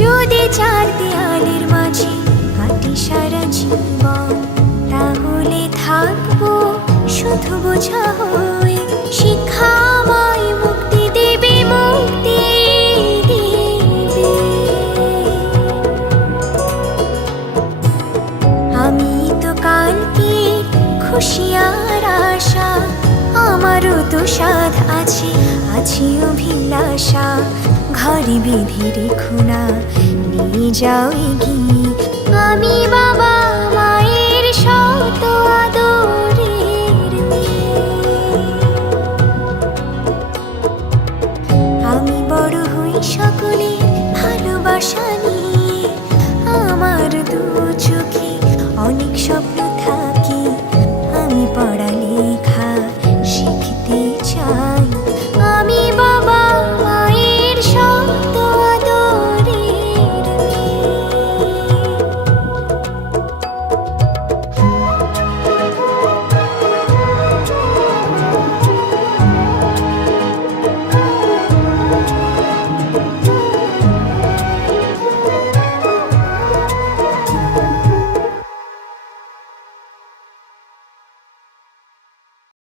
যদি চার দেয়ালের মাঝে কাটি সারা জীবন, তাহলে থাকবো শুধু বোঝা হয়ে। শিক্ষা আমায় মুক্তি দেবে, মুক্তি দেবে। আমি তো কালকে খুশি আর আশা, আমারও তো সাধ আছে, আছে অভিলাষা। ঘরে বেঁধে রেখো না, নিয়ে যাও এগিয়ে। আমি বাবা মায়ের শত আদরে